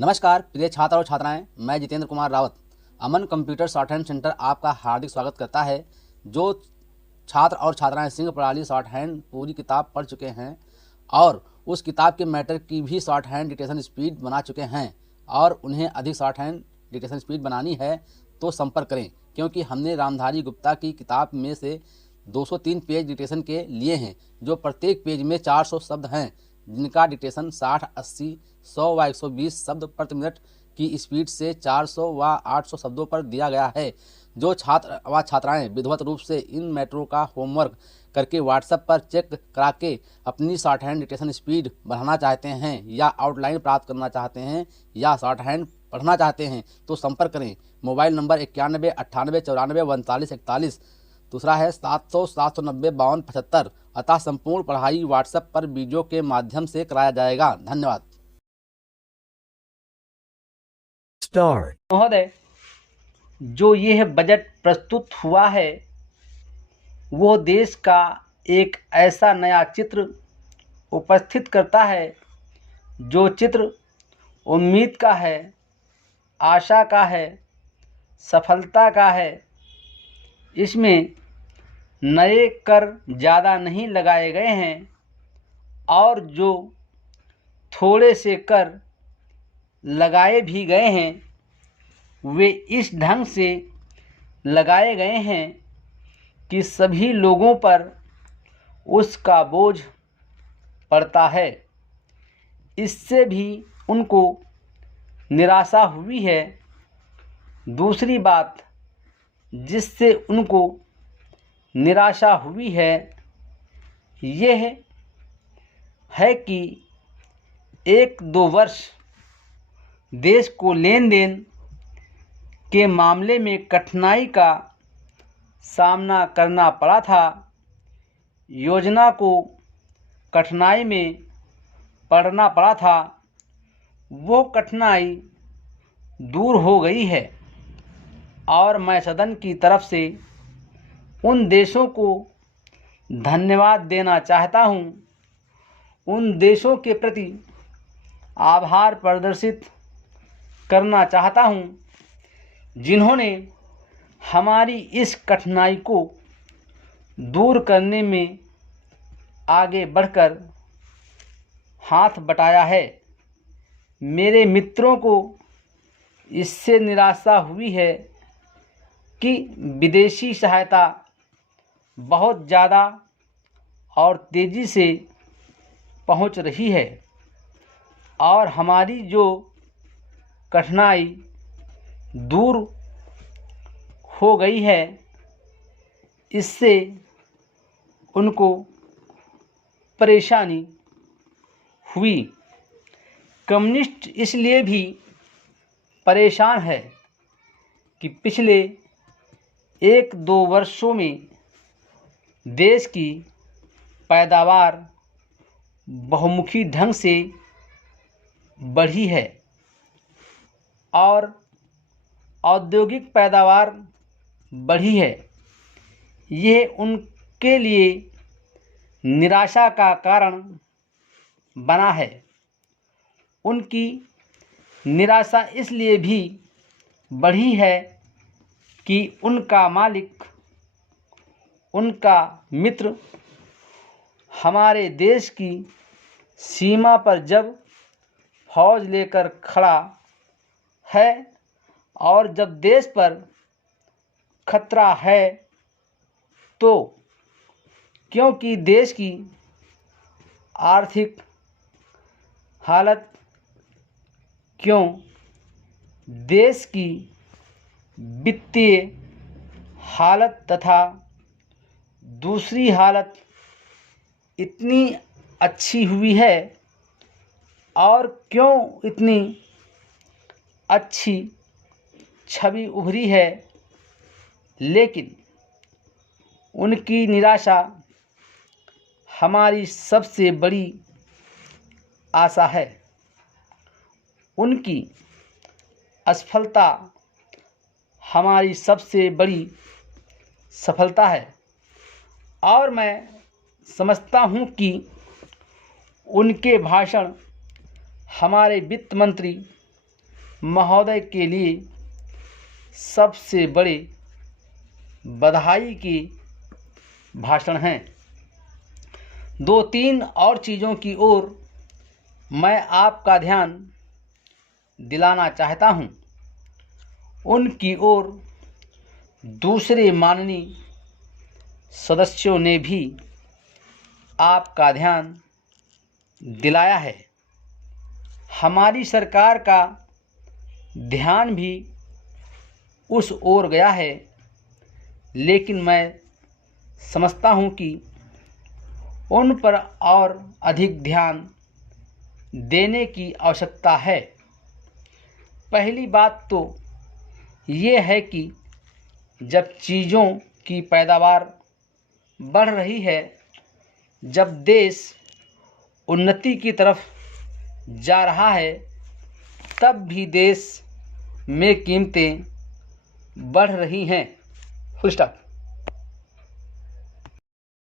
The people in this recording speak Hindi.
नमस्कार प्रिय छात्र और छात्राएं, मैं जितेंद्र कुमार रावत अमन कंप्यूटर शॉर्ट हैंड सेंटर आपका हार्दिक स्वागत करता है। जो छात्र और छात्राएं सिंह प्रणाली शॉर्ट हैंड पूरी किताब पढ़ चुके हैं और उस किताब के मैटर की भी शॉर्ट हैंड डिक्टेशन स्पीड बना चुके हैं और उन्हें अधिक शॉर्ट हैंड डिक्टेशन स्पीड बनानी है तो संपर्क करें, क्योंकि हमने रामधारी गुप्ता की किताब में से 203 पेज डिक्टेशन के लिए हैं, जो प्रत्येक पेज में 400 शब्द हैं, जिनका डिक्टेशन 60, 80, 100 व 120 शब्द प्रति मिनट की स्पीड से 400 व 800 शब्दों पर दिया गया है। जो छात्र व छात्राएं विधिवत रूप से इन मैटरों का होमवर्क करके व्हाट्सएप पर चेक करा के अपनी शॉर्ट हैंड डिक्टेशन स्पीड बढ़ाना चाहते हैं या आउटलाइन प्राप्त करना चाहते हैं या शॉर्ट हैंड पढ़ना चाहते हैं तो संपर्क करें। Mobile number 91 98 94 39 41। दूसरा है 700 790 52 75। अतः संपूर्ण पढ़ाई व्हाट्सएप पर वीडियो के माध्यम से कराया जाएगा। धन्यवाद। महोदय, जो यह बजट प्रस्तुत हुआ है वो देश का एक ऐसा नया चित्र उपस्थित करता है जो चित्र उम्मीद का है, आशा का है, सफलता का है। इसमें नए कर ज़्यादा नहीं लगाए गए हैं और जो थोड़े से कर लगाए भी गए हैं वे इस ढंग से लगाए गए हैं कि सभी लोगों पर उसका बोझ पड़ता है। इससे भी उनको निराशा हुई है। दूसरी बात जिससे उनको निराशा हुई है यह है कि 1-2 वर्ष देश को लेन देन के मामले में कठिनाई का सामना करना पड़ा था। योजना को कठिनाई में पड़ना पड़ा था, वो कठिनाई दूर हो गई है और मैं सदन की तरफ से उन देशों को धन्यवाद देना चाहता हूँ, उन देशों के प्रति आभार प्रदर्शित करना चाहता हूँ जिन्होंने हमारी इस कठिनाई को दूर करने में आगे बढ़कर हाथ बटाया है। मेरे मित्रों को इससे निराशा हुई है कि विदेशी सहायता बहुत ज़्यादा और तेज़ी से पहुंच रही है और हमारी जो कठिनाई दूर हो गई है इससे उनको परेशानी हुई। कम्युनिस्ट इसलिए भी परेशान है कि पिछले 1-2 वर्षों में देश की पैदावार बहुमुखी ढंग से बढ़ी है और औद्योगिक पैदावार बढ़ी है। यह उनके लिए निराशा का कारण बना है। उनकी निराशा इसलिए भी बढ़ी है कि उनका मालिक, उनका मित्र हमारे देश की सीमा पर जब फौज लेकर खड़ा है और जब देश पर खतरा है तो क्योंकि देश की आर्थिक हालत, क्यों देश की वित्तीय हालत तथा दूसरी हालत इतनी अच्छी हुई है और क्यों इतनी अच्छी छवि उभरी है, लेकिन उनकी निराशा हमारी सबसे बड़ी आशा है। उनकी असफलता हमारी सबसे बड़ी सफलता है और मैं समझता हूँ कि उनके भाषण हमारे वित्त मंत्री महोदय के लिए सबसे बड़े बधाई की भाषण हैं। 2-3 और चीज़ों की ओर मैं आपका ध्यान दिलाना चाहता हूँ। उनकी ओर दूसरे माननीय सदस्यों ने भी आपका ध्यान दिलाया है। हमारी सरकार का ध्यान भी उस ओर गया है, लेकिन मैं समझता हूँ कि उन पर और अधिक ध्यान देने की आवश्यकता है। पहली बात तो ये है कि जब चीज़ों की पैदावार बढ़ रही है, जब देश उन्नति की तरफ जा रहा है, तब भी देश में कीमतें बढ़ रही हैं। Full stop.